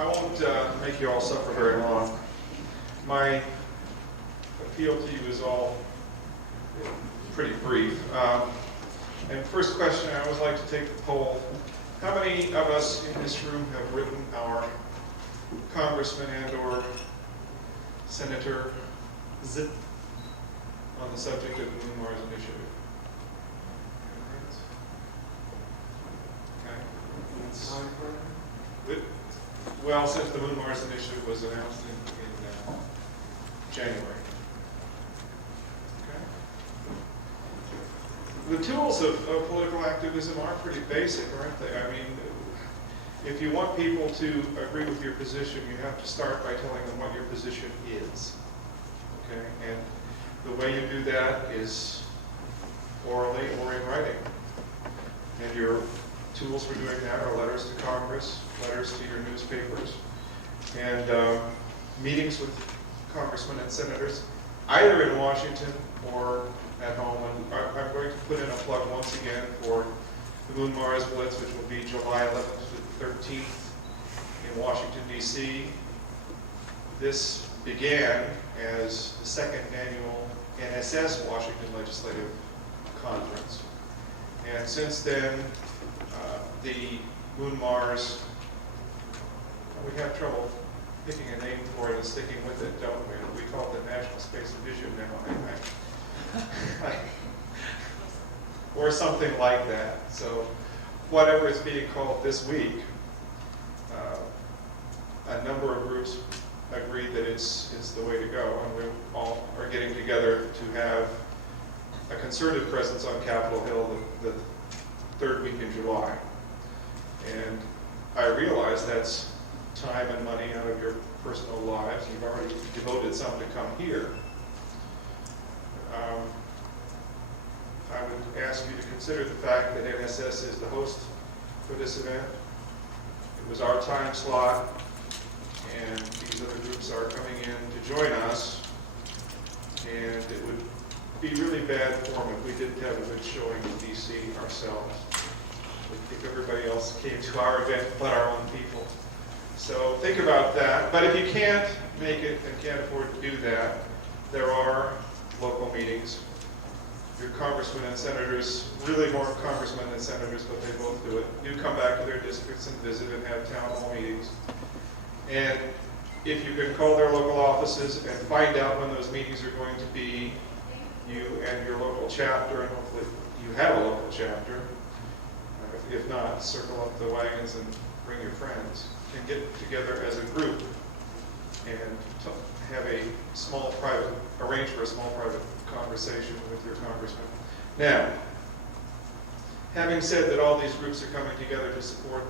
I won't make you all suffer very long. My appeal to you is all pretty brief. And first question, I always like to take the poll. How many of us in this room have written our congressman and or senator on the subject of the Moon Mars Initiative? Okay. Well, since the Moon Mars Initiative was announced in January. Okay. The tools of political activism are pretty basic, aren't they? I mean, if you want people to agree with your position, you have to start by telling them what your position is. Okay? And the way you do that is orally or in writing. And your tools for doing that are letters to Congress, letters to your newspapers, and meetings with congressmen and senators, either in Washington or at home. And I'm going to put in a plug once again for the Moon Mars Blitz, which will be July 11th to the 13th in Washington, D.C. This began as the second annual NSS Washington Legislative Conference. And since then, the Moon Mars, we have trouble picking a name for it and sticking with it, don't we? We call it the National Space Division now, or something like that. So whatever is being called this week, a number of groups agreed that it's the way to go, and we all are getting together to have a concerted presence on Capitol Hill the third week in July. And I realize that's time and money out of your personal lives. You've already devoted some to come here. I would ask you to consider the fact that NSS is the host for this event. It was our time slot, and these other groups are coming in to join us, and it would be really bad form if we didn't have a good showing in D.C. ourselves. If everybody else came to our event but our own people. So think about that. But if you can't make it and can't afford to do that, there are local meetings. Your congressmen and senators, really more congressmen than senators, but they both do it, do come back to their districts and visit and have town hall meetings. And if you can call their local offices and find out when those meetings are going to be, you and your local chapter, and hopefully you have a local chapter. If not, circle up the wagons and bring your friends, and get together as a group and have a small private, arrange for a small private conversation with your congressman. Now, having said that all these groups are coming together to support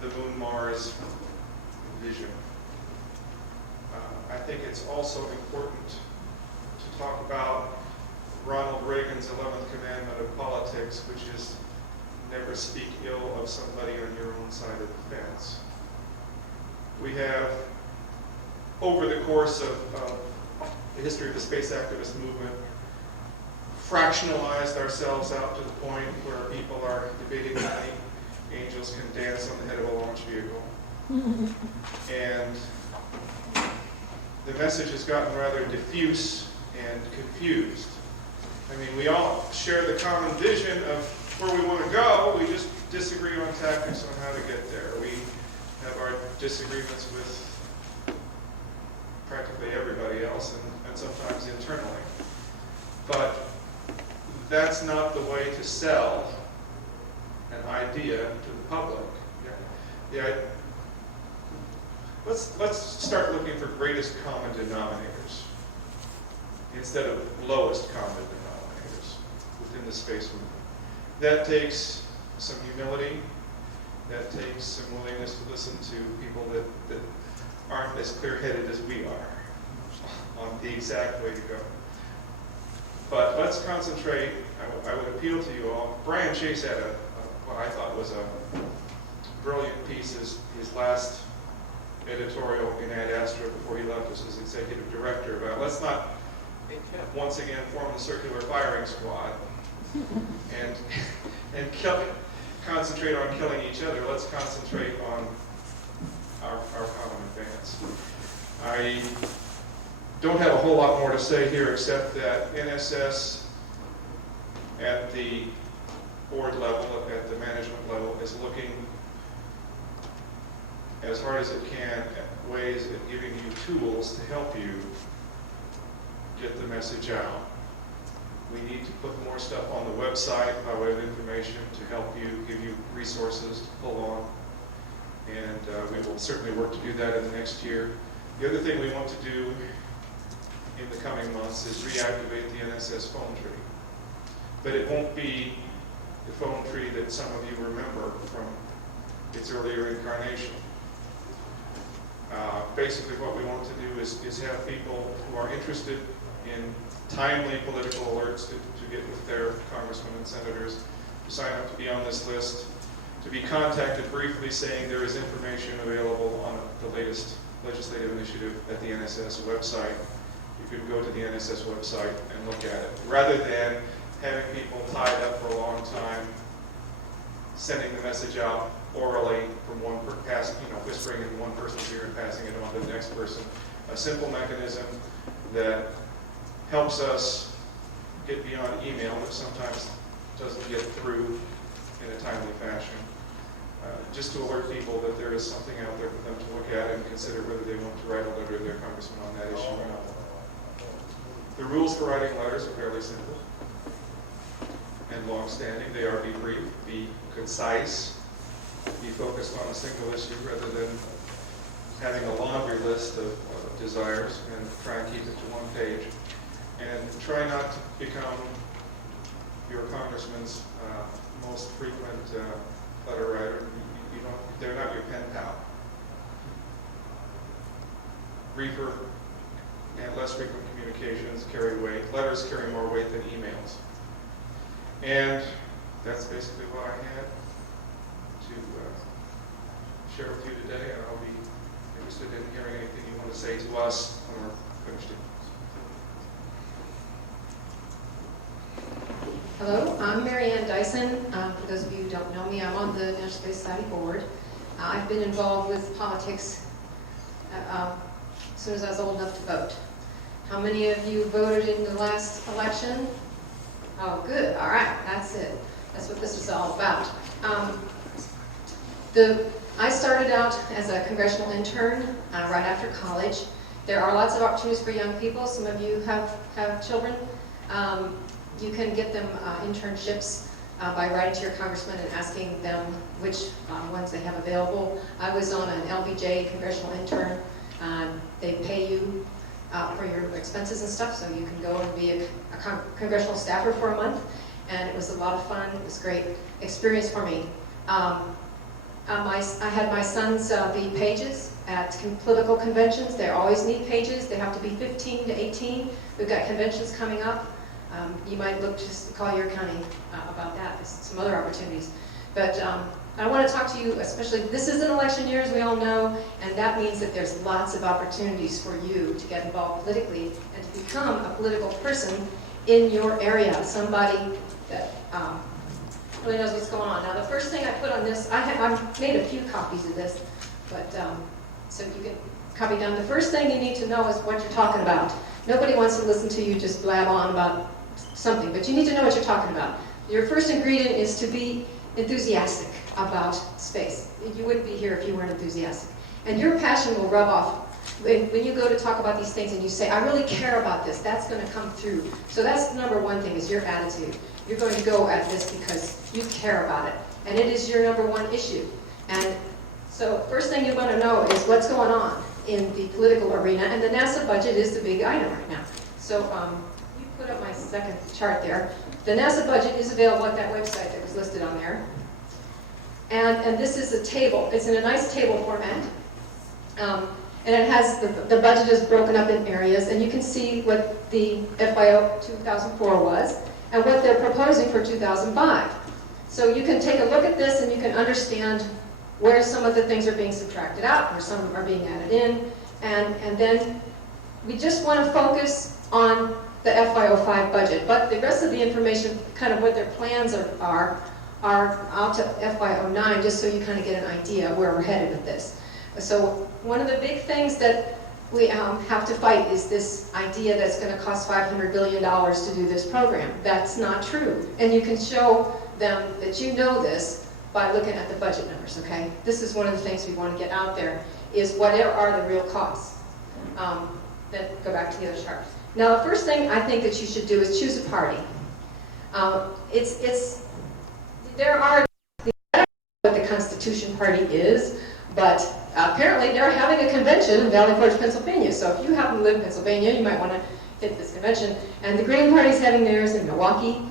the Moon Mars vision, I think it's also important to talk about Ronald Reagan's 11th commandment of politics, which is never speak ill of somebody on your own side of the fence. We have, over the course of the history of the space activist movement, fractionalized ourselves out to the point where people are debating how many angels can dance on the head of a launch vehicle. And the message has gotten rather diffuse and confused. I mean, we all share the common vision of where we want to go, we just disagree on tactics on how to get there. We have our disagreements with practically everybody else, and sometimes internally. But that's not the way to sell an idea to the public. Let's start looking for greatest common denominators instead of lowest common denominators within the space movement. That takes some humility. That takes some willingness to listen to people that aren't as clear-headed as we are on the exact way to go. But let's concentrate. I would appeal to you all. Brian Chase had what I thought was a brilliant piece, his last editorial in Ad Astra before he left us as executive director, about let's not once again form the circular firing squad and concentrate on killing each other. Let's concentrate on our common advance. I don't have a whole lot more to say here except that NSS at the board level, at the management level, is looking as hard as it can at ways of giving you tools to help you get the message out. We need to put more stuff on the website by way of information to help you, give you resources to pull on. And we will certainly work to do that in the next year. The other thing we want to do in the coming months is reactivate the NSS phone tree. But it won't be the phone tree that some of you remember from its earlier incarnation. Basically what we want to do is have people who are interested in timely political alerts to get with their congressmen and senators, to sign up to be on this list, to be contacted briefly saying there is information available on the latest legislative initiative at the NSS website. You can go to the NSS website and look at it, rather than having people tied up for a long time, sending the message out orally from whispering in one person's ear and passing it on to the next person. A simple mechanism that helps us get beyond email, which sometimes doesn't get through in a timely fashion. Just to alert people that there is something out there for them to look at and consider whether they want to write a letter to their congressman on that issue or not. The rules for writing letters are fairly simple and long-standing. They are be brief, be concise, be focused on a single issue rather than having a laundry list of desires, and try and keep it to one page. And try not to become your congressman's most frequent letter writer. They're not your pen pal. Briefer and less frequent communications carry weight. Letters carry more weight than emails. And that's basically what I had to share with you today, and I'll be interested in hearing anything you want to say to us when we're finished. Hello, I'm Marianne Dyson. For those of you who don't know me, I'm on the National Space Society board. I've been involved with politics as soon as I was old enough to vote. How many of you voted in the last election? Oh, good. All right, that's it. That's what this is all about. I started out as a congressional intern right after college. There are lots of opportunities for young people. Some of you have children. You can get them internships by writing to your congressman and asking them which ones they have available. I was on an LBJ congressional intern. They pay you for your expenses and stuff, so you can go and be a congressional staffer for a month. And it was a lot of fun. It was a great experience for me. I had my sons be pages at political conventions. They always need pages. They have to be 15 to 18. We've got conventions coming up. You might look to Collier County about that. There's some other opportunities. But I want to talk to you, especially, this is an election year, as we all know, and that means that there's lots of opportunities for you to get involved politically and to become a political person in your area, somebody that really knows what's going on. Now, the first thing I put on this, I've made a few copies of this, but so you can copy down. The first thing you need to know is what you're talking about. Nobody wants to listen to you just blab on about something, but you need to know what you're talking about. Your first ingredient is to be enthusiastic about space. You wouldn't be here if you weren't enthusiastic. And your passion will rub off. When you go to talk about these things and you say, I really care about this, that's going to come through. So that's number one thing, is your attitude. You're going to go at this because you care about it. And it is your number one issue. And so first thing you want to know is what's going on in the political arena. And the NASA budget is the big item right now. So you put up my second chart there. The NASA budget is available at that website that was listed on there. And this is a table. It's in a nice table format. And it has, the budget is broken up in areas, and you can see what the FYO 2004 was, and what they're proposing for 2005. So you can take a look at this, and you can understand where some of the things are being subtracted out, where some are being added in, and then we just want to focus on the FY05 budget. But the rest of the information, kind of what their plans are out to FY09, just so you kind of get an idea of where we're headed with this. So one of the big things that we have to fight is this idea that it's going to cost $500 billion to do this program. That's not true. And you can show them that you know this by looking at the budget numbers, okay? This is one of the things we want to get out there, is what are the real costs. Then go back to the other chart. Now, the first thing I think that you should do is choose a party. There are, I don't know what the Constitution Party is, but apparently they're having a convention in Valley Forge, Pennsylvania. So if you happen to live in Pennsylvania, you might want to hit this convention. And the Green Party is having theirs in Milwaukee.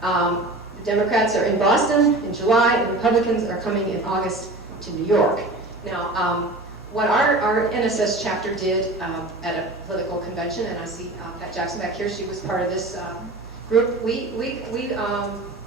The Democrats are in Boston in July, and Republicans are coming in August to New York. Now, what our NSS chapter did at a political convention, and I see Pat Jackson back here, she was part of this group, we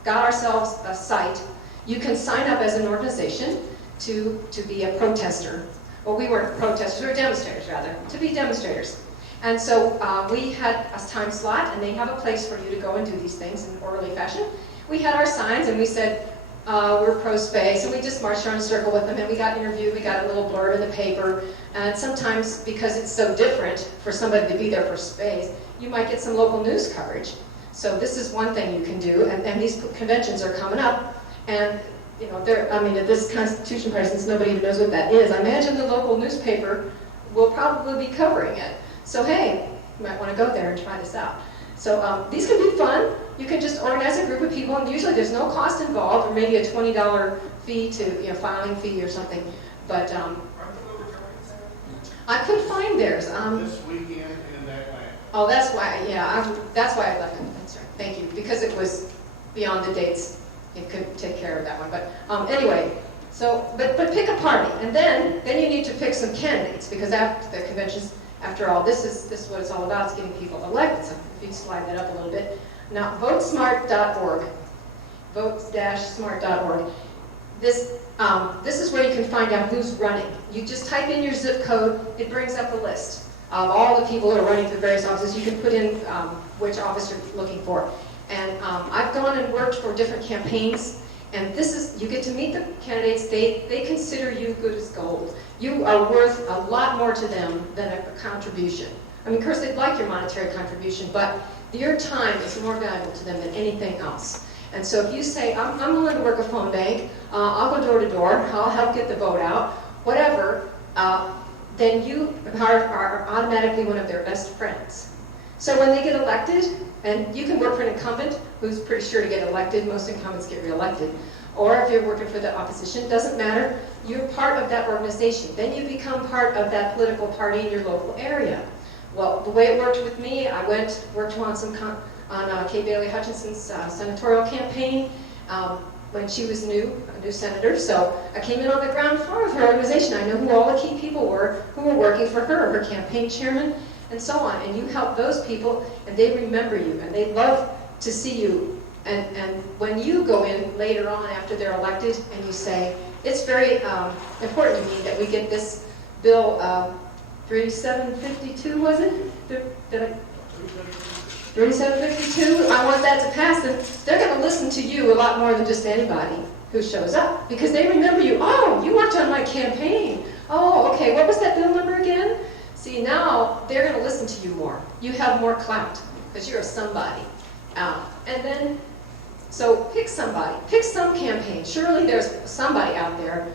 got ourselves a site. You can sign up as an organization to be a protester. Well, we weren't protesters, we were demonstrators rather, to be demonstrators. And so we had a time slot, and they have a place for you to go and do these things in orderly fashion. We had our signs, and we said, we're pro-space, and we just marched around in a circle with them, and we got interviewed, we got a little blurb in the paper, and sometimes, because it's so different for somebody to be there for space, you might get some local news coverage. So this is one thing you can do, and these conventions are coming up, and you know, at this Constitution Party, since nobody even knows what that is, I imagine the local newspaper will probably be covering it. So hey, you might want to go there and try this out. So these can be fun. You can just organize a group of people, and usually there's no cost involved, or maybe a $20 fee to, filing fee or something. But I could find theirs. This weekend in that land. Oh, that's why. Yeah, that's why I left it. That's right. Thank you, because it was beyond the dates. It could take care of that one. But anyway, so but pick a party, and then you need to pick some candidates, because after the conventions, after all, this is what it's all about, is getting people elected. So if you slide that up a little bit. Now, votesmart.org, vote-smart.org. This is where you can find out who's running. You just type in your zip code, it brings up a list of all the people who are running for various offices. You can put in which office you're looking for. And I've gone and worked for different campaigns, and you get to meet the candidates. They consider you good as gold. You are worth a lot more to them than a contribution. I mean, of course, they'd like your monetary contribution, but your time is more valuable to them than anything else. And so if you say, I'm willing to work a phone bank, I'll go door to door, I'll help get the vote out, whatever, then you are automatically one of their best friends. So when they get elected, and you can work for an incumbent who's pretty sure to get elected, most incumbents get reelected, or if you're working for the opposition, doesn't matter, you're part of that organization. Then you become part of that political party in your local area. Well, the way it worked with me, I worked on Kay Bailey Hutchinson's senatorial campaign when she was a new senator. So I came in on the ground floor of her organization. I know who all the key people were who were working for her campaign chairman, and so on. And you help those people, and they remember you, and they love to see you. And when you go in later on after they're elected, and you say, it's very important to me that we get this bill 3752, was it? 3752, I want that to pass. And they're going to listen to you a lot more than just anybody who shows up, because they remember you. Oh, you worked on my campaign. Oh, okay, what was that bill number again? See, now they're going to listen to you more. You have more clout, because you're a somebody. And then, so pick somebody. Pick some campaign. Surely there's somebody out there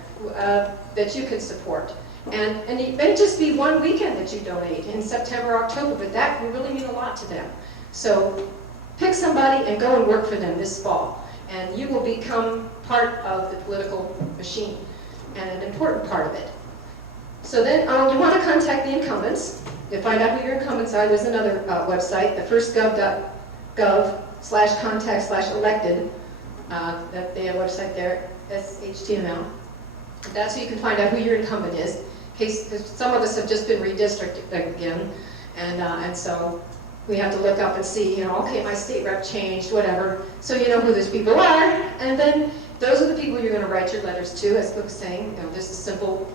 that you can support. And it may just be one weekend that you donate in September or October, but that will really mean a lot to them. So pick somebody and go and work for them this fall. And you will become part of the political machine, and an important part of it. So then you want to contact the incumbents. To find out who your incumbents are, there's another website, the firstgov.gov/contact/elected. That they have a website there, that's HTML. That's where you can find out who your incumbent is. Because some of us have just been redistricted again, and so we have to look up and see, okay, my state rep changed, whatever. So you know who those people are, and then those are the people you're going to write your letters to, as Cook's saying. This is a simple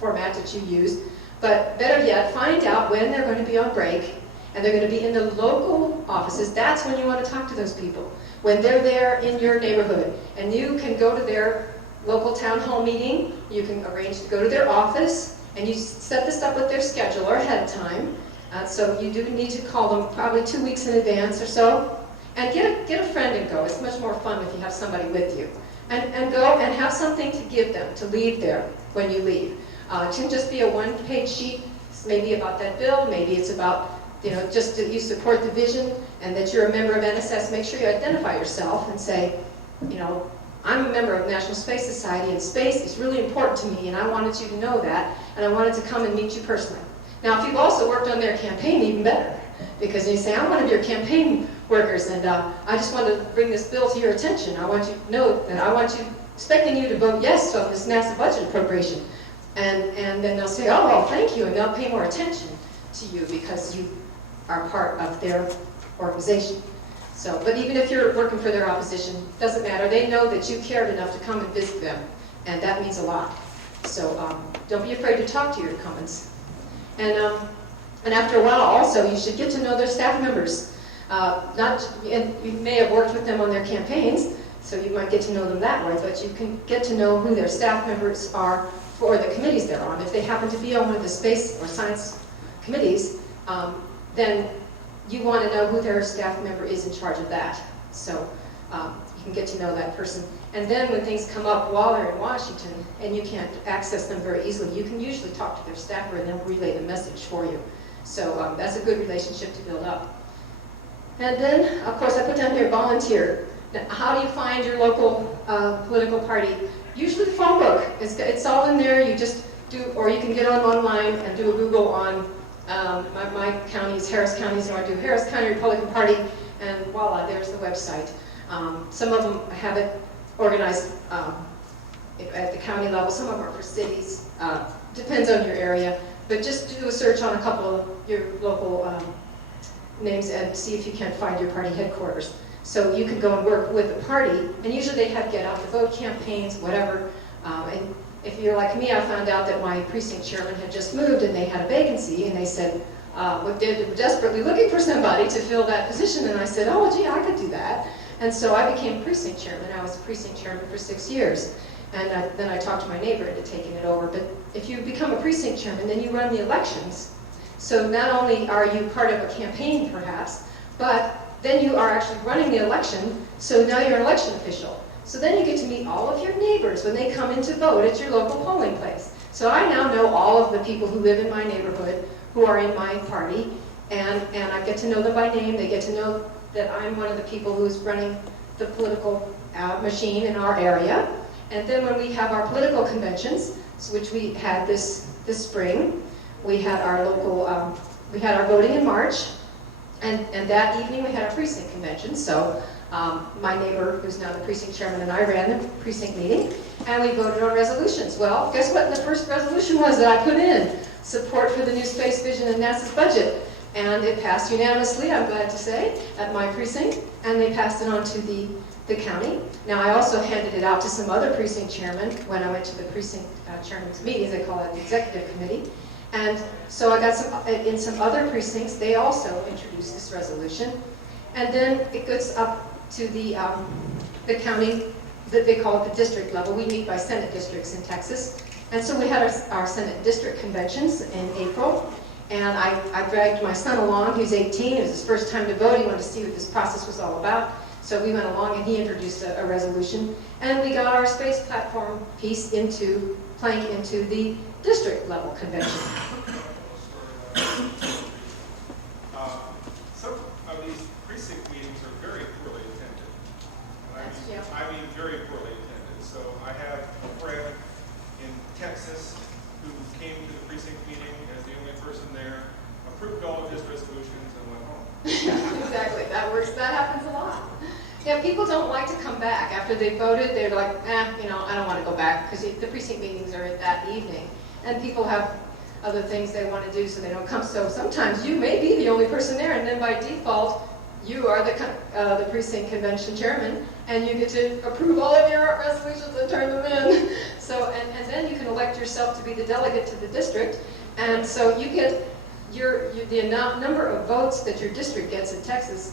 format that you use. But better yet, find out when they're going to be on break, and they're going to be in the local offices. That's when you want to talk to those people. When they're there in your neighborhood, and you can go to their local town hall meeting, you can arrange to go to their office, And you set this up with their scheduler ahead of time. So you do need to call them probably 2 weeks in advance or so. And get a friend and go. It's much more fun if you have somebody with you. And go and have something to give them, to leave there when you leave. It can just be a one-page sheet, maybe about that bill, maybe it's about, just that you support the vision and that you're a member of NSS. Make sure you identify yourself and say, I'm a member of National Space Society, and space is really important to me, and I wanted you to know that, and I wanted to come and meet you personally. Now, if you've also worked on their campaign, even better, because you say, I'm one of your campaign workers, and I just want to bring this bill to your attention. I want you to know that expecting you to vote yes on this NASA budget appropriation. And then they'll say, oh, well, thank you, and they'll pay more attention to you because you are part of their organization. So, but even if you're working for their opposition, doesn't matter. They know that you cared enough to come and visit them, and that means a lot. So don't be afraid to talk to your incumbents. And after a while, also, you should get to know their staff members. And you may have worked with them on their campaigns, so you might get to know them that way, but you can get to know who their staff members are for the committees they're on. If they happen to be on one of the space or science committees, then you want to know who their staff member is in charge of that. So you can get to know that person. And then when things come up while they're in Washington and you can't access them very easily, you can usually talk to their staffer and they'll relay the message for you. So that's a good relationship to build up. And then, of course, I put down here volunteer. Now, how do you find your local political party? Usually the phone book. It's all in there. You just do, or you can get online and do a Google on my county is Harris County, so I do Harris County Republican Party, and voila, there's the website. Some of them have it organized at the county level. Some of them are for cities. Depends on your area. But just do a search on a couple of your local names and see if you can't find your party headquarters. So you can go and work with the party, and usually they have get out the vote campaigns, whatever. And if you're like me, I found out that my precinct chairman had just moved and they had a vacancy, and they said, they're desperately looking for somebody to fill that position. And I said, oh, gee, I could do that. And so I became precinct chairman. I was a precinct chairman for 6 years. And then I talked to my neighbor into taking it over. But if you become a precinct chairman, then you run the elections. So not only are you part of a campaign, perhaps, but then you are actually running the election, so now you're an election official. So then you get to meet all of your neighbors when they come in to vote at your local polling place. So I now know all of the people who live in my neighborhood who are in my party, and I get to know them by name. They get to know that I'm one of the people who's running the political machine in our area. And then when we have our political conventions, which we had this spring, we had our local, we had our voting in March, and that evening we had our precinct convention. So my neighbor, who's now the precinct chairman, and I ran the precinct meeting, and we voted on resolutions. Well, guess what the first resolution was that I put in? Support for the new space vision and NASA's budget. And it passed unanimously, I'm glad to say, at my precinct, and they passed it on to the county. Now, I also handed it out to some other precinct chairmen when I went to the precinct chairman's meetings. They call it the executive committee. And so I got in some other precincts, they also introduced this resolution. And then it goes up to the county, that they call it the district level. We meet by Senate districts in Texas. And so we had our Senate district conventions in April. And I dragged my son along, who's 18. It was his first time to vote. He wanted to see what this process was all about. So we went along and he introduced a resolution. And we got our space platform piece plank into the district level convention. Some of these precinct meetings are very poorly attended. I mean very poorly attended. So I have a friend in Texas who came to the precinct meeting as the only person there, approved all of his resolutions and went home. Exactly, that works. That happens a lot. Yeah, people don't like to come back after they voted. They're like, I don't want to go back because the precinct meetings are that evening, and people have other things they want to do, so they don't come. So sometimes you may be the only person there, and then by default, you are the precinct convention chairman, and you get to approve all of your resolutions and turn them in. So, and then you can elect yourself to be the delegate to the district, and so you get the number of votes that your district gets in Texas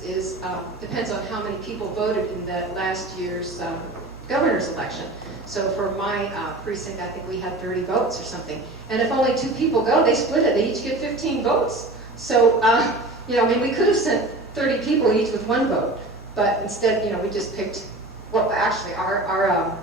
depends on how many people voted in that last year's governor's election. So for my precinct, I think we had 30 votes or something. And if only 2 people go, they split it. They each get 15 votes. So, you know, I mean, we could have sent 30 people each with 1 vote. But instead, you know, we just picked, well, actually, our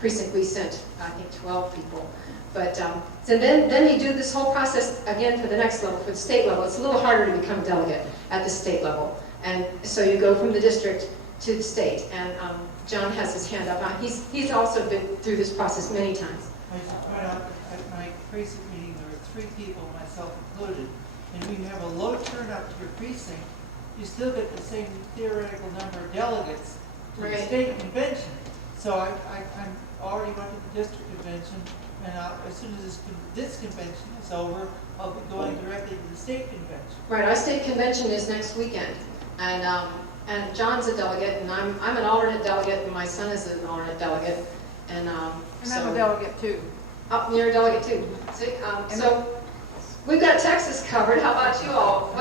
precinct, we sent, I think, 12 people. But so then you do this whole process again for the next level, for the state level. It's a little harder to become a delegate at the state level. And so you go from the district to the state. And John has his hand up. He's also been through this process many times. I should point out that at my precinct meeting, there were 3 people, myself included. And when you have a low turnout to your precinct, you still get the same theoretical number of delegates to the Right. state convention. So I'm already went to the district convention, and as soon as this convention is over, I'll be going directly to the state convention. Right, our state convention is next weekend. And John's a delegate, and I'm an alternate delegate, and my son is an alternate delegate. And I'm a delegate too. Oh, you're a delegate too. See, so we've got Texas covered. How about you all?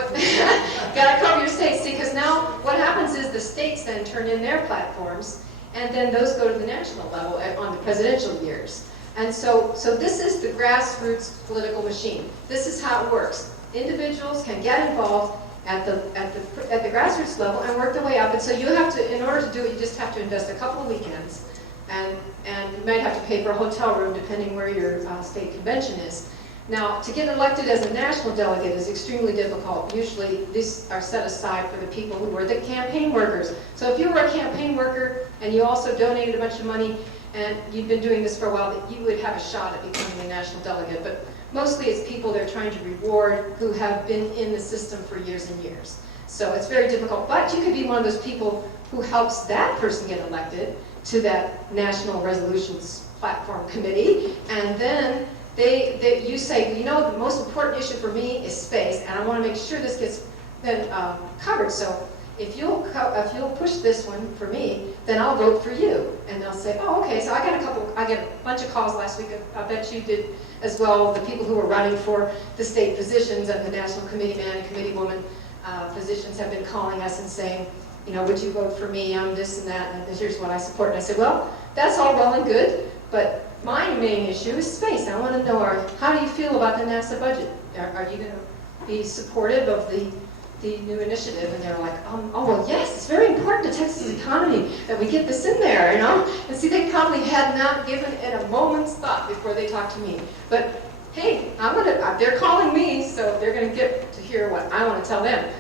Got to cover your states. See, because now what happens is the states then turn in their platforms, and then those go to the national level on the presidential years. And so this is the grassroots political machine. This is how it works. Individuals can get involved at the grassroots level and work their way up. And so you have to, in order to do it, you just have to invest a couple of weekends, and you might have to pay for a hotel room depending where your state convention is. Now, to get elected as a national delegate is extremely difficult. Usually, these are set aside for the people who were the campaign workers. So if you were a campaign worker and you also donated a bunch of money and you've been doing this for a while, that you would have a shot at becoming a national delegate. But mostly it's people they're trying to reward who have been in the system for years and years. So it's very difficult. But you could be one of those people who helps that person get elected to that National Resolutions Platform Committee, and then you say, you know, the most important issue for me is space, and I want to make sure this gets then covered. So if you'll push this one for me, then I'll vote for you. And they'll say, oh, okay. So I got a bunch of calls last week. I bet you did as well. The people who were running for the state positions and the national committee man and committee woman positions have been calling us and saying, you know, would you vote for me? I'm this and that, and here's what I support. And I said, well, that's all well and good, but my main issue is space. I want to know, how do you feel about the NASA budget? Are you going to be supportive of the new initiative? And they're like, oh, well, yes, it's very important to Texas economy that we get this in there, you know? And see, they probably had not given it a moment's thought before they talked to me. But hey, they're calling me, so they're going to get to hear what I want to tell them.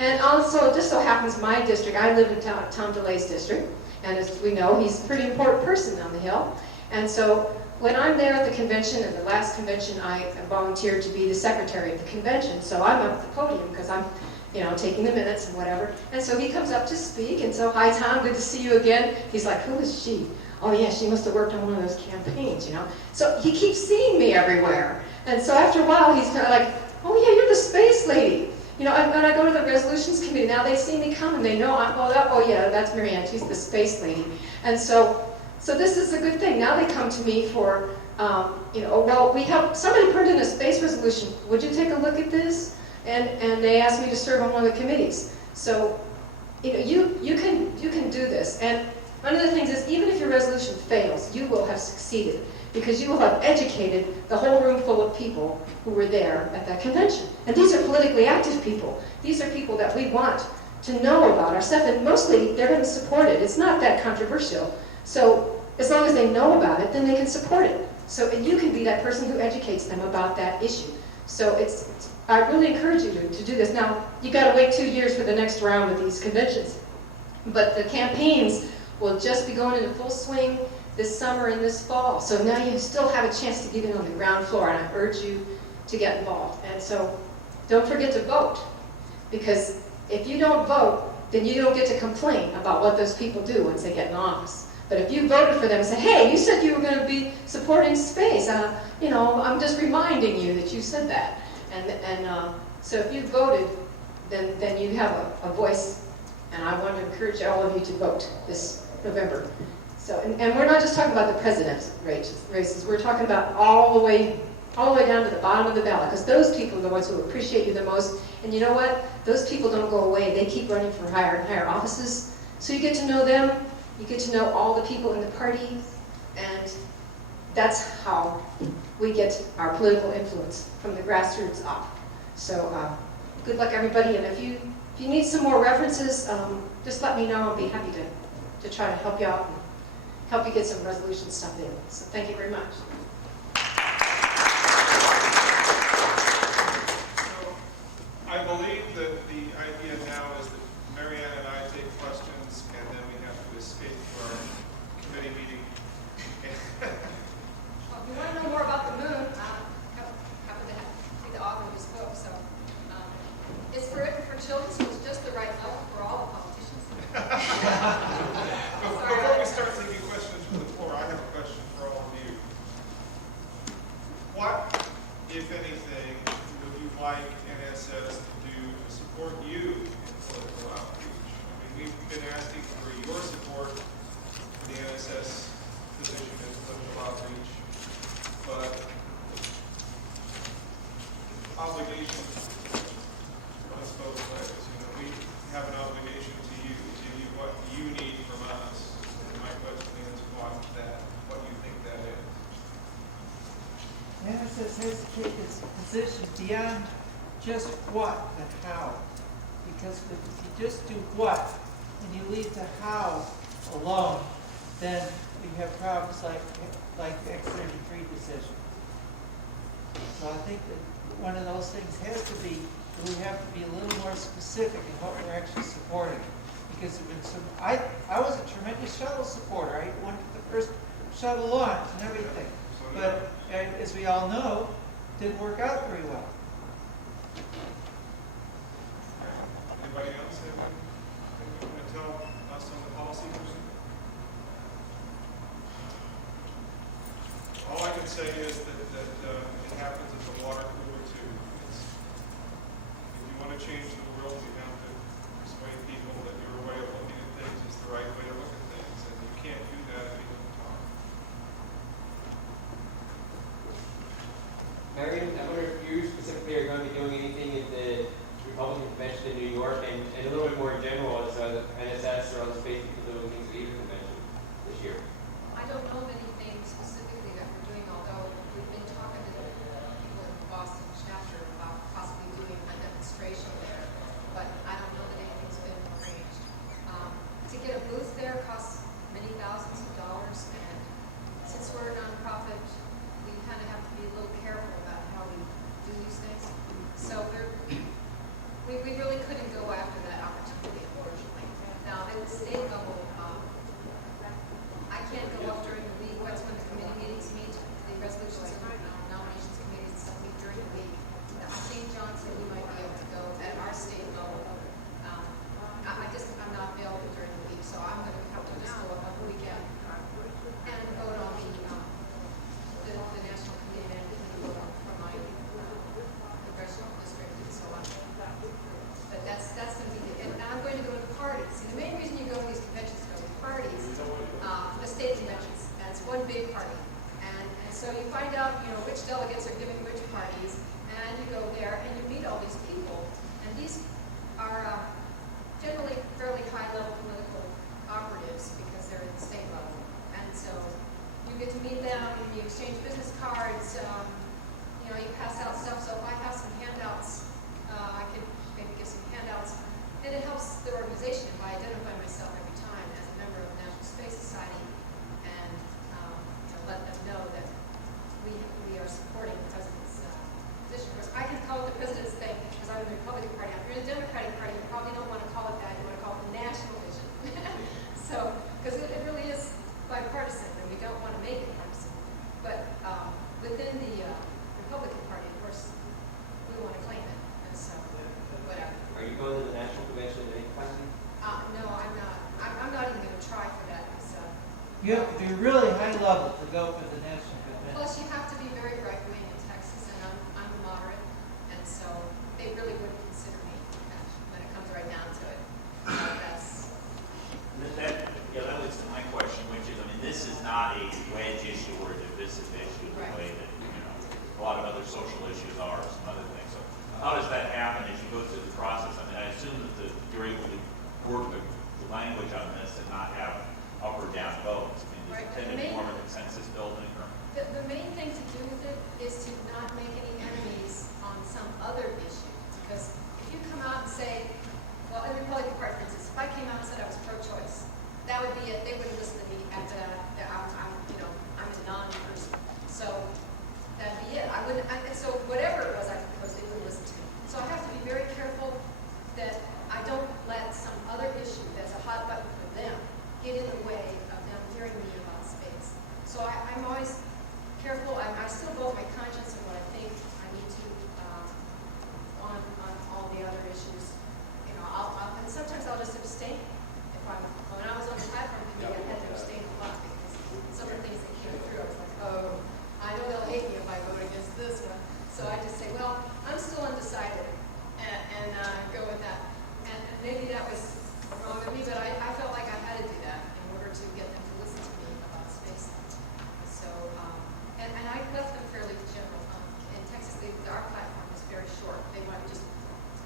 And also, it just so happens my district, I live in Tom DeLay's district, and as we know, he's a pretty important person on the Hill. And so when I'm there at the convention, at the last convention, I volunteered to be the secretary of the convention. So I'm up at the podium because I'm, you know, taking the minutes and whatever. And so he comes up to speak, and so, hi Tom, good to see you again. He's like, who is she? Oh yeah, she must have worked on one of those campaigns, you know. So he keeps seeing me everywhere. And so after a while, he's kind of like, oh yeah, you're the space lady. You know, when I go to the resolutions committee, now they see me come and they know, oh yeah, that's Marianne, she's the space lady. And so this is a good thing. Now they come to me for, you know, well, somebody put in a space resolution. Would you take a look at this? And they asked me to serve on one of the committees. So, you know, you can do this. And one of the things is, even if your resolution fails, you will have succeeded, because you will have educated the whole room full of people who were there at that convention. And these are politically active people. These are people that we want to know about our stuff, and mostly they're going to support it. It's not that controversial. So as long as they know about it, then they can support it. So you can be that person who educates them about that issue. So I really encourage you to do this. Now, you got to wait 2 years for the next round of these conventions. But the campaigns will just be going into full swing this summer and this fall. So now you still have a chance to get in on the ground floor, and I urge you to get involved. And so don't forget to vote, because if you don't vote, then you don't get to complain about what those people do once they get in office. But if you voted for them and said, hey, you said you were going to be supporting space, you know, I'm just reminding you that you said that. And so if you voted, then you have a voice, and I want to encourage all of you to vote this November. So, and we're not just talking about the president's races. We're talking about all the way down to the bottom of the ballot, because those people are the ones who appreciate you the most. And you know what? Those people don't go away. They keep running for higher and higher offices. So you get to know them, You get to know all the people in the party, and that's how we get our political influence, from the grassroots up. So good luck, everybody, and if you need some more references, just let me know. I'll be happy to try to help you out and help you get some resolution stuff in. So thank you very much. I believe that the idea now is that Marianne and I take questions, and then we have to escape for our committee meeting. Well, if you want to know more about the moon, happen to be the author of this book. So it's written for children, so it's just the right level for all the politicians. Before we start taking questions from the floor, I have a question for all of you. What, if anything, would you like NSS to do to support you in political outreach? I mean, we've been asking for your support for the NSS position in political outreach, but obligation runs both ways. You know, we have an obligation to you, to give you what you need from us. And my question is, what you think that is? NSS has to take its position beyond just what, but how. Because if you just do what, and you leave the how alone, then you have problems like the X-33 decision. So I think that one of those things has to be, that we have to be a little more specific in what we're actually supporting. Because I was a tremendous shuttle supporter. I wanted the first shuttle launch and everything. But as we all know, didn't work out very well. Anybody else have anything you want to tell us on the policy position? All I can say is that it happens at the water cooler too. If you want to change the world, you have to persuade people that your way of looking at things is the right way to look at things, and you can't do that if you don't talk. Marianne, I wonder if you specifically are going to be doing anything at the Republican convention in New York, and a little bit more in general as the NSS or other space people doing things at either convention this year. I don't know of anything specifically that we're doing, although we've been talking to the people in the Boston chapter about possibly doing a demonstration there, but I don't know that anything's been arranged. To get a booth there costs many thousands of dollars, and since we're a nonprofit, we kind of have to be a little careful about how we do these things. So we really couldn't go after that opportunity, unfortunately. Now, at the state level, I can't go up during the week. That's when the committee meetings meet, the resolutions and nominations committees and stuff meet during the week. Now, I think John said we might be able to go at our state level. I'm not available during the week, so I'm going to have to just go up on the weekend and vote on the national committee and vote on for my congressional district and so on. But that's going to be and I'm going to go to the parties. And the main reason you go to these conventions is to go to parties, the state conventions. That's one big party. And so you find out, which delegates are giving which parties, and you go there and you meet all these people. And these are generally fairly high-level political operatives because they're at the state level. And so you get to meet them, and you exchange business cards, you pass out stuff. So if I have some handouts, I could maybe give some handouts. And it helps the organization if I identify myself every time as a member of the National Space Society and let them know that we are supporting the president's position. Of course, I can call it the president's thing because I'm in the Republican Party. If you're in the Democratic Party, you probably don't want to call it that. You want to call it the national vision. So, because it really is bipartisan, and we don't want to make it partisan. But within the Republican Party, of course, we want to claim it. And so, whatever. Are you going to the national convention in any capacity? No, I'm not. I'm not even going to try for that. You have to be really high level to go for the national convention. Plus, you have to be very right-wing in Texas, and I'm moderate, and so they really wouldn't consider me when it comes right down to it. That leads to my question, which is, this is not a wedge issue or a divisive issue the Right. way that a lot of other social issues are, or some other things. So how does that happen as you go through the process? I assume that you're able to work the language on this and not have up or down votes? I mean, is Right, it tend to be more of a consensus building or? The main thing to do with it is to not make any enemies on some other issue. Because if you come out and say, well, in the Republican Party, for instance, if I came out and said I was pro-choice, that would be it. They wouldn't listen to me after that. I'm a non-person. So that'd be it. So whatever it was I proposed, they wouldn't listen to me. So I have to be very careful that I don't let some other issue that's a hot button for them get in the way of them hearing me about space. So I'm always careful. I still go with my conscience and what I think I need to on all the other issues. And sometimes I'll just abstain. When I was on the platform committee, I had to abstain a lot because some of the things that came through, I was like, oh, I know they'll hate me if I vote against this one. So I just say, well, I'm still undecided, and go with that. And maybe that was wrong of me, but I felt like I had to do that in order to get them to listen to me about space. So, and I left them fairly general. In Texas, our platform is very short. They want to just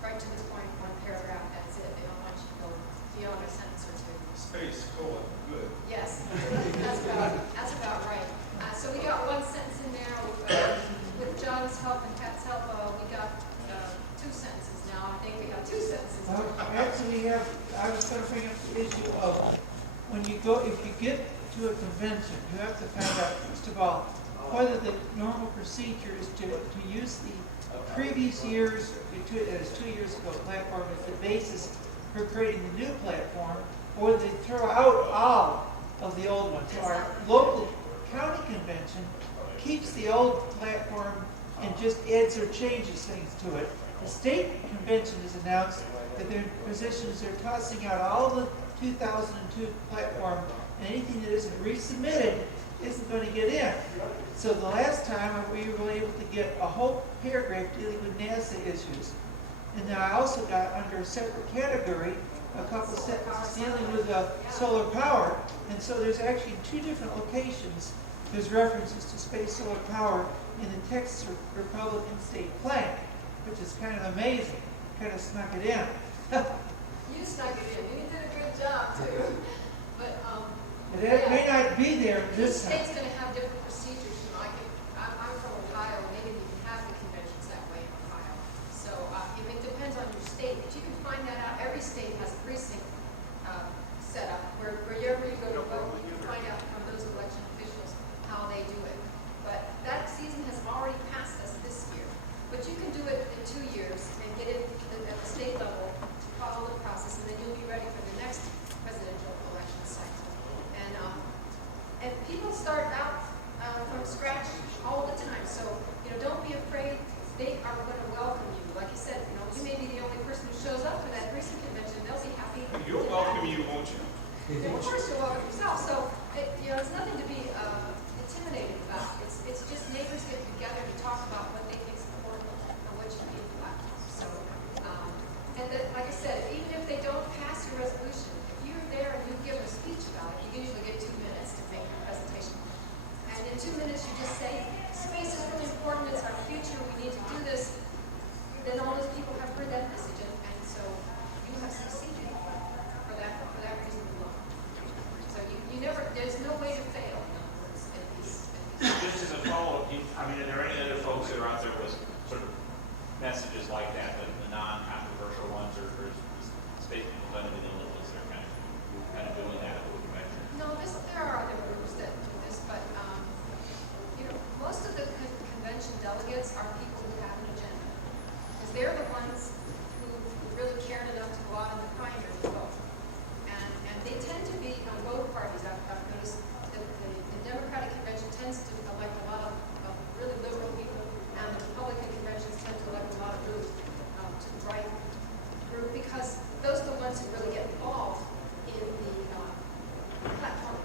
right to the point, one paragraph, that's it. They don't want you to go beyond a sentence or two. Space, colon, good. Yes, that's about right. So we got one sentence in there. With John's help and Pat's help, we got 2 sentences now. I think we got 2 sentences. Actually, I was going to bring up the issue of when you go, if you get to a convention, you have to find out, first of all, whether the normal procedure is to use the previous year's, as 2 years ago, platform as the basis for creating the new platform, or they throw out all of the old ones. So our local county convention keeps the old platform and just adds or changes things to it. The state convention has announced that their positions, they're tossing out all the 2002 platform, and anything that isn't resubmitted isn't going to get in. So the last time we were able to get a whole paragraph dealing with NASA issues. And then I also got under a separate category a couple sentences dealing with solar power. And so there's actually 2 different locations. There's references to space solar power in the Texas Republican state plan, which is kind of amazing. Kind of snuck it in. You snuck it in. You did a good job too. But It may not be there each this time. state's going to have different procedures. I'm from Ohio. They didn't even have the conventions that way in Ohio. So it depends on your state. But you can find that out. Every state has a precinct set up where wherever you go to vote, you can find out from those election officials how they do it. But that season has already passed us this year. But you can do it in 2 years and get it at the state level to follow the process, and then you'll be ready for the next presidential election cycle. And people start out from scratch all the time. So don't be afraid. They are going to welcome you. Like you said, you may be the only person who shows up for that precinct convention. They'll be happy. You'll welcome you, won't you? Of course, you'll welcome yourself. So it's nothing to be intimidated about. It's just neighbors get together to talk about what they think is important and what you need to do. So, like I said, even if they don't pass your resolution, if you're there and you give a speech about it, you usually get 2 minutes to make your presentation. And in 2 minutes, you just say, space is really important. It's our future. We need to do this. Then all those people have heard that message, and so you have succeeded for that reason alone. So there's no way to fail, in other words, in these. Just as a follow-up, are there any other folks that are out there with sort of messages like that, the non-controversial ones, or is space people done it in the little ones that are kind of doing that at the convention? No, there are other groups that do this, but most of the convention delegates are people who have an agenda, because they're the ones who really cared enough to go out in the primary to vote, and they tend to be on both parties. I've noticed that the Democratic convention tends to elect a lot of really liberal people, and the Republican conventions tend to elect a lot of really to the right group, because those are the ones who really get involved in the platform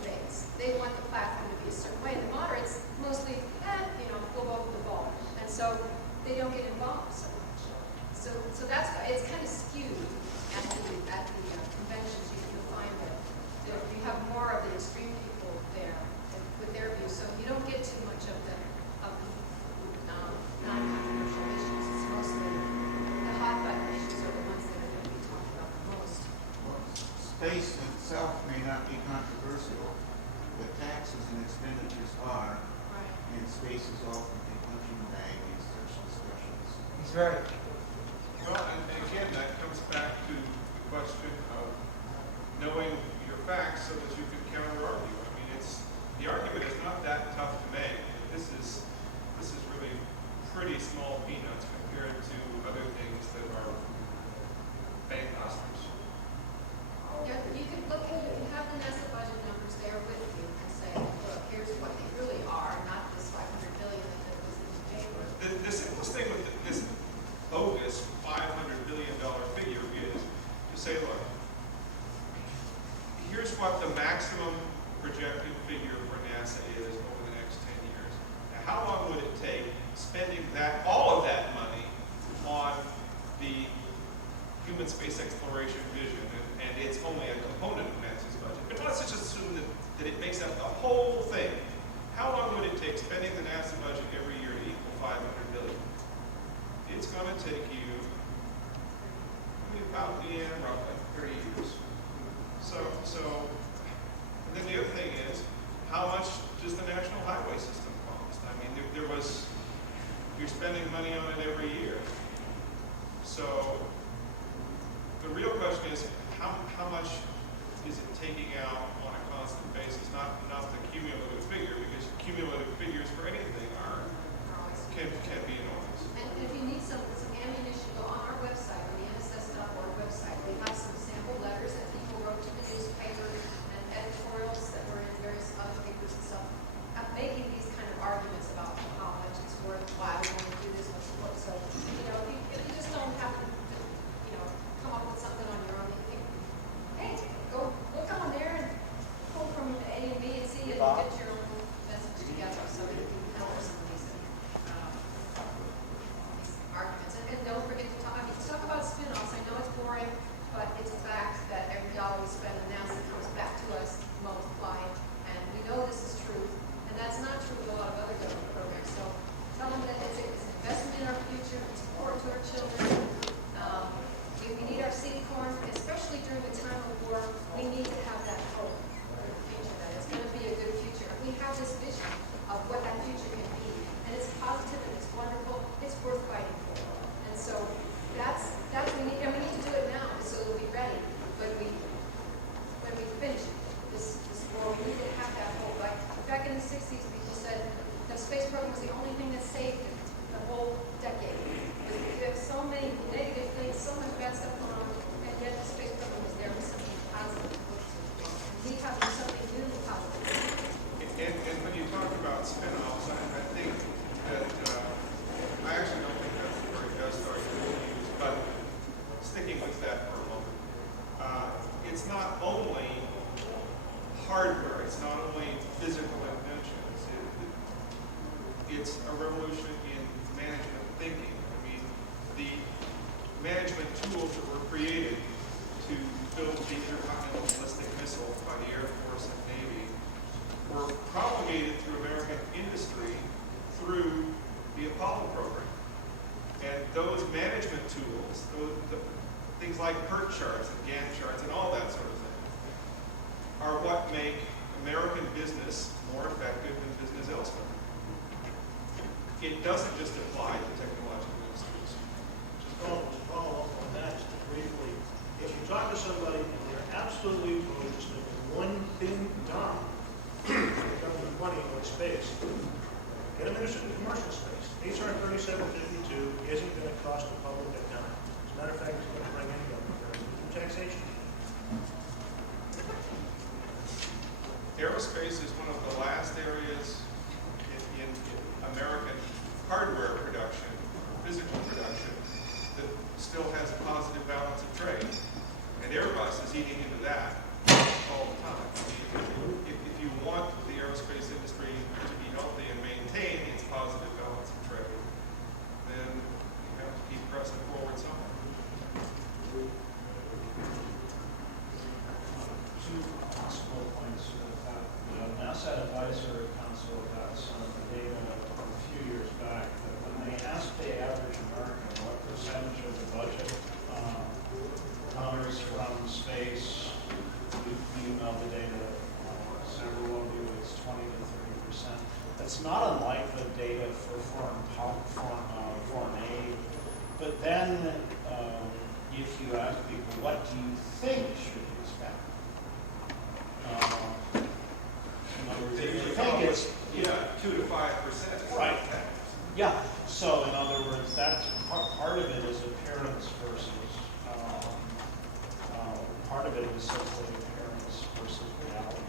debates. They want the platform to be a certain way. The moderates mostly, go vote with the ball, and so they don't get involved so much. So that's why it's kind of skewed at the conventions. You can find that you have more of the extreme people there with their views, so you don't get too much of the non-controversial issues. It's mostly the hot button issues are the ones that are going to be talked about the most. space itself may not be controversial, but taxes and expenditures are, Right. and space is often a punching bag in such discussions. He's right. Well, and again, that comes back to the question of knowing your facts so that you can counter-argue. I mean, the argument is not that tough to make. This is really pretty small peanuts compared to other things that are bankbusters. Yeah, you can look at, you can have the NASA budget numbers there with you and say, look, here's what they really are, not this 500 billion that was in the paper. The simplest thing with this bogus $500 billion figure is to say, look, here's what the maximum projected figure for NASA is over the next 10 years. Now, how long would it take spending all of that money on the human space exploration vision, and it's only a component of NASA's budget. But let's just assume that it makes up the whole thing. How long would it take spending the NASA budget every year to equal 500 billion? It's going to take you about roughly 30 years. And then the other thing is, how much does the national highway system cost? I mean, you're spending money on it every year. So the real question is, how much is it taking out on a constant basis? Not the cumulative figure, because cumulative figures for anything can be enormous. And if you need some ammunition, go on our website, on the NSS.org website. We have some sample letters that people wrote to the newspaper and editorials that were in various other papers and stuff, making these kind of arguments about how much it's worth, why we want to do this, what's the book. So, if you just don't have to, come up with something on your own, you think, hey, go look on there and pull from A and B and C and get your own message together so that you can counter some of these arguments. And don't forget to talk about spin-offs. I know it's boring, but it's a fact that every dollar we spend in NASA comes back to us multiplied. And we know this is true. And that's not true with a lot of other government programs. So tell them that it's an investment in our future, it's important to our children. We need our seed corn, especially during a time of war. We need to have that hope for the future, that it's going to be a good future. And we have this vision of what that future can be. And it's positive and it's wonderful. It's worth fighting for. And so that's we need, and we need to do it now so that we'll be ready when we finish this war. We need to have that hope. Like back in the 60s, people said the space program was the only thing that saved the whole decade. We have so many negative things, so much bad stuff going on, and yet the space program was there for something positive. We have to do something new and positive. And when you talk about spin-offs, I think that I actually don't think that's the very best argument to use, but sticking with that for a moment, it's not only hardware, it's not only physical inventions, it's a revolution in management thinking. I mean, the management tools that were created to build the intercontinental ballistic missile by the Air Force and Navy were propagated through American industry through the Apollo program. And those management tools, things like PERT charts and Gantt charts and all that sort of thing, are what make American business more effective than business elsewhere. It doesn't just apply to technological industries. Just follow up on that just briefly. If you talk to somebody and they're absolutely opposed to one thing done, government money in space, get them into commercial space. HR 3752 isn't going to cost the public a dime. As a matter of fact, it's going to bring in government taxation. Aerospace is one of the last areas in American hardware production, physical production, that still has a positive balance of trade. And Airbus is eating into that all the time. I mean, if you want the aerospace industry to be healthy and maintain its positive balance of trade, then you have to keep pressing forward somewhere. Two possible points about you ask people, what do you think should be spent? In other words, They if usually you come think up it's, with, 2 to 5%. Right. Yeah, so in other words, that's part of it is appearance versus, part of it is simply appearance versus reality.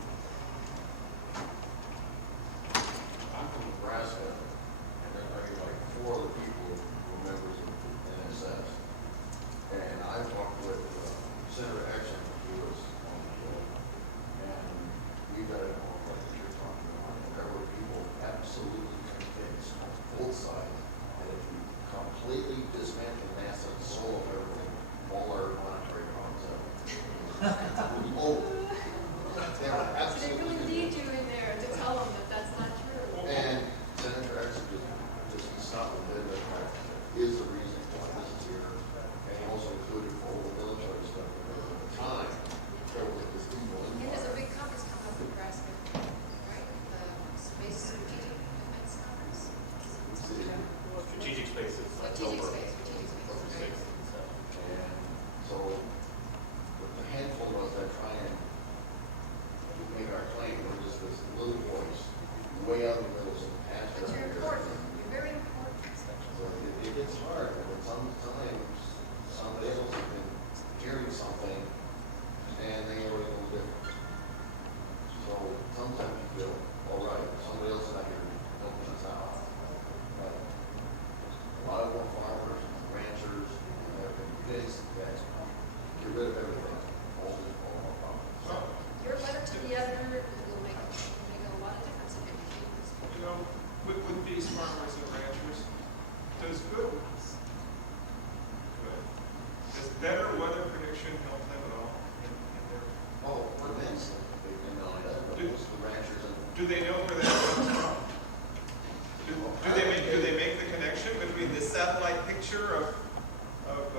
I'm from Nebraska, and there are like 4 other people who are members of the NSS. And I talked with Senator Exum, who was on the bill, and we got it all like you're talking about. There were people absolutely convinced on both sides that if you completely dismantle NASA and soul of everything, all our monetary concept would be over. They were So they absolutely really need you in there to tell them that that's not true. and Senator Exum just stopped and did that is the reason why this is here. And he also included all the military stuff. Because at the time, there was this evil And there's a empire. big conference coming up in Nebraska, right? The Space Strategic Defense Conference. Strategic spaces, Strategic October. Space, October right? 6th and stuff. And so, with the handful of us that try and make our claim, we're just this little voice, way out in the middle of some pasture. But you're important, you're very important. So it gets hard, and then sometimes somebody else has been hearing something, and they already know different. So sometimes you feel, all right, somebody else is not here helping us out. But a lot of our farmers, ranchers, have been convinced that get rid of everything, all our problems. Well, Your letter to the editor will make a lot of difference in educating this. you know, with these farmers and ranchers, does good, better weather prediction help them at all in their, Oh, immensely, and not only that, but most of the ranchers and do they know where that comes from? Do they make the connection between the satellite picture of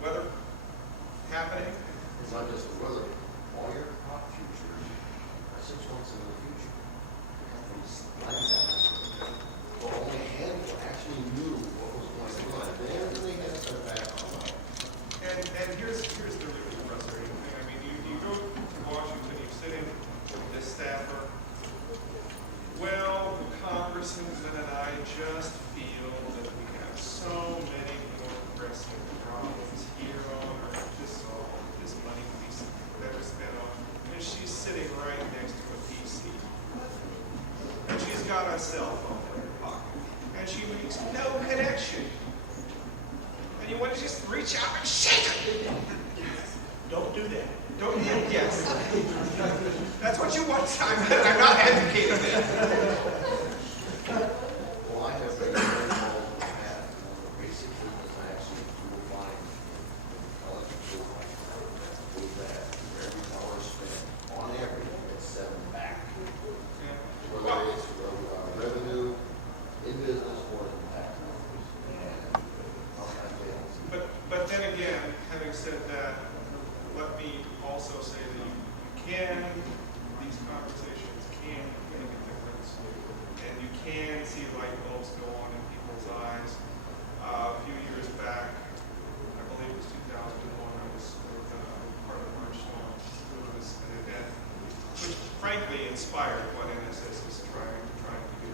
weather happening? it's not just the weather, all your crop futures are 6 months into the future. The companies like that. So only a handful actually knew what was going on. Then they had to cut back on that. And here's the really frustrating thing. I mean, you go to Washington, you sit in with this staffer. Well, Congressman and I just feel that we have so many more pressing problems here on Earth. This money we better spend on. And she's sitting right next to a PC. And she's got a cell phone in her pocket. And she makes no connection. And you want to just reach out and shake it. Don't do that. Don't you? Yes. That's what you want. I'm not advocating that. Well, I have been very involved with that. One of the basic things I actually do find in college school is that every dollar spent on average gets 7 back. Whether it's revenue, in business, or in tax numbers. And sometimes they don't see it. But then again, having said that, let me also say that you can, these conversations can make a difference. And you can see light bulbs go on in people's eyes. A few years back, I believe it was 2001, I was part of the March Storm. It was an event which frankly inspired what NSS is trying to do,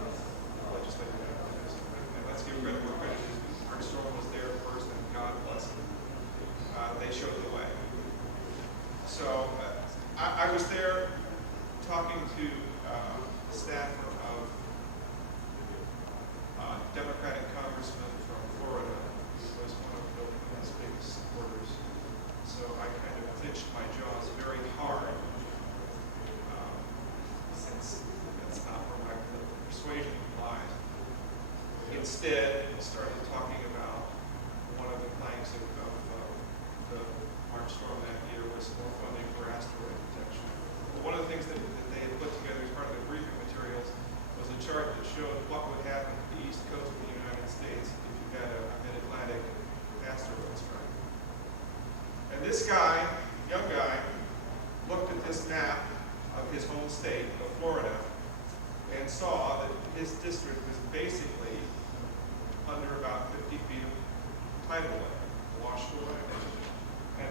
legislative activism. And let's give credit where credit is due. March Storm was there first, and God bless them. They showed the way. So I was there talking to the staffer of Democratic congressman from Florida, who was one of Bill Clinton's biggest supporters. So I kind of clenched my jaws very hard, since that's not where my political persuasion lies. Instead, started talking about one of the planks of the March Storm that year was more funding for asteroid protection. But one of the things that they had put together as part of the briefing materials was a chart that showed what would happen to the east coast of the United States if you had a mid-Atlantic asteroid strike. And this guy, young guy, looked at this map of his home state of Florida and saw that his district was basically under about 50 feet of tidal wave, washed away. And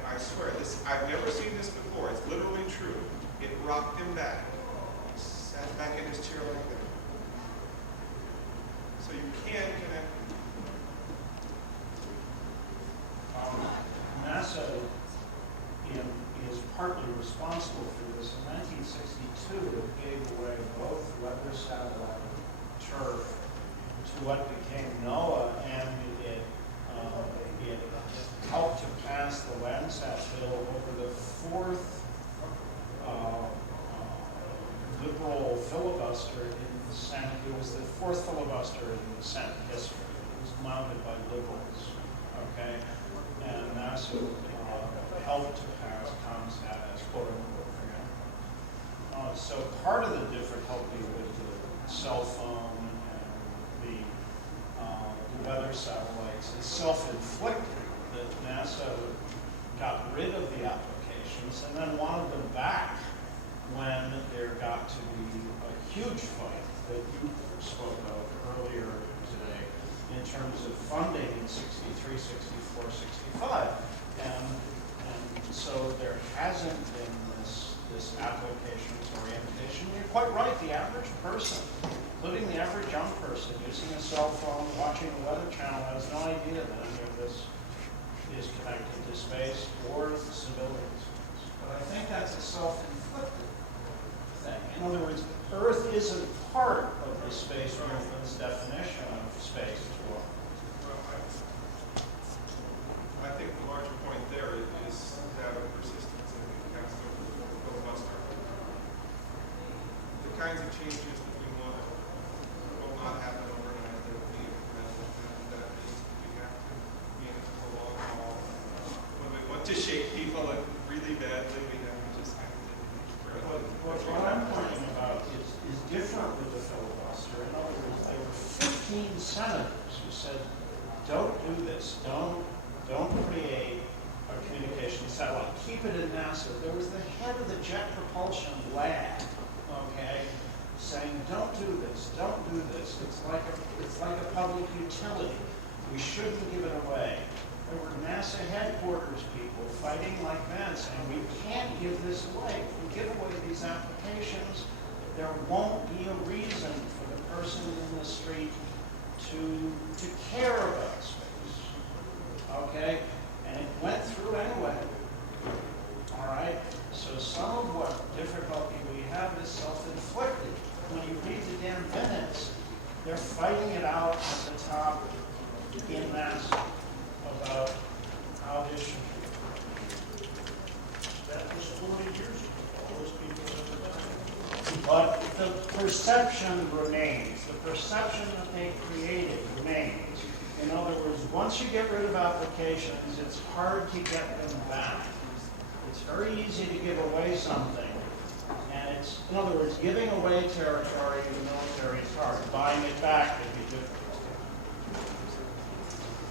I've never seen this before, it's literally true. It rocked him back. He sat back in his chair like that. So you can connect. NASA is partly responsible for this. In 1962, it gave away both weather satellite turf to what became NOAA, and it helped to pass the Landsat bill over the fourth liberal filibuster in the Senate. It was the fourth filibuster in the Senate history. It was mounted by liberals, okay? And NASA helped to pass ComSat as quote unquote for him. So part of the difficulty with the cell phone and the weather satellites is self-inflicted, that NASA got rid of the applications and then wanted them back when there got to be a huge fight that you spoke of earlier today in terms of funding in 63, 64, 65. And so there hasn't been this applications orientation. You're quite right, the average person, including the average young person using a cell phone, watching the Weather Channel, has no idea that any of this is connected to space or civilians. But I think that's a self-inflicted thing. In other words, Earth isn't part of the space movement's definition of space as well. I think the larger point there is that of persistence and capacity for filibuster. The kinds of changes that we want will not happen overnight. They will be incremental, and that means we have to be in it for the long haul. When we want to shake people really badly, we have to just kind of take it. What I'm pointing about is different with the filibuster. In other words, there were 15 senators who said, don't do this, don't create a communication satellite, keep it in NASA. There was the head of the Jet Propulsion Lab, okay, saying, don't do this, don't do this. It's like a public utility. We shouldn't give it away. There were NASA headquarters people fighting like mad, saying, we can't give this away. If we give away these applications, there won't be a reason for the person in the street to care about space. Okay? And it went through anyway. All right? So some of what difficulty we have is self-inflicted. When you read the damn minutes, they're fighting it out at the top in NASA about how this should be. That was 40 years ago. All those people have done. But the perception remains. The perception that they created remains. In other words, once you get rid of applications, it's hard to get them back. It's very easy to give away something. And it's, in other words, giving away territory to the military is hard. Buying it back would be difficult.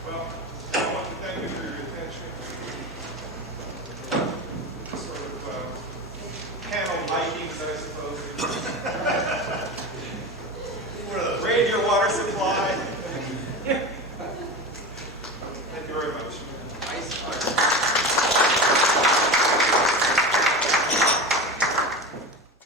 Well, I want to thank you for your